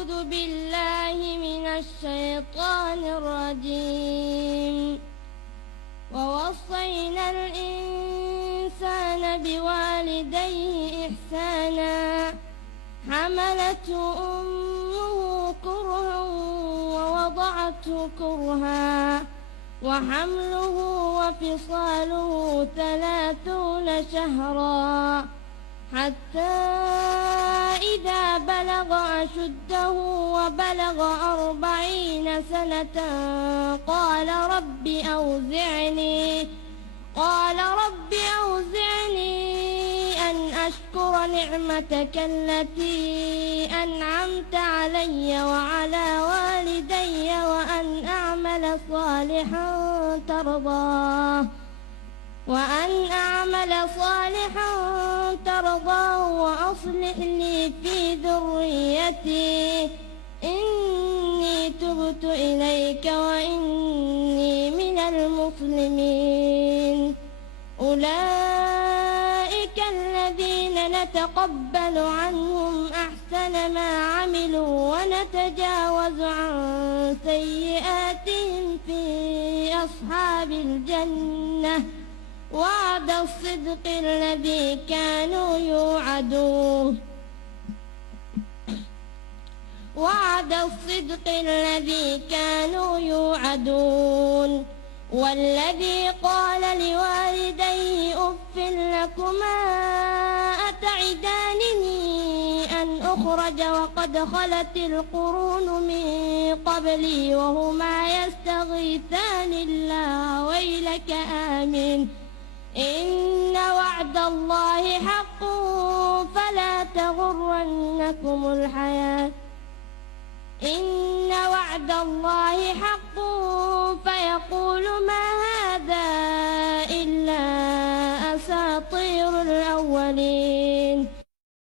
أعوذ بالله من الشيطان الرجيم. ووصينا الإنسان بوالديه إحسانا حملته أمه كرها ووضعته كرها وحمله وفصاله 30 شهرا حتى إذا بلغ أشده وبلغ 40 سنة قال رب أوزعني أن أشكر نعمتك التي أنعمت علي وعلى والدي وأن أعمل صالحا ترضاه وأصلح لي في ذريتي إني تبت إليك وإني من المسلمين. أولئك الذين نتقبل عنهم أحسن ما عملوا ونتجاوز عن سيئاتهم في أصحاب الجنة وعد الصدق الذي كانوا يوعدون. والذي قال لوالديه أف لكما أتعدانني أن أخرج وقد خلت القرون من قبلي وهما يستغيثان الله ويلك آمن إن وعد الله حق فلا تغرنكم الحياة فيقول ما هذا إلا أساطير الأولين.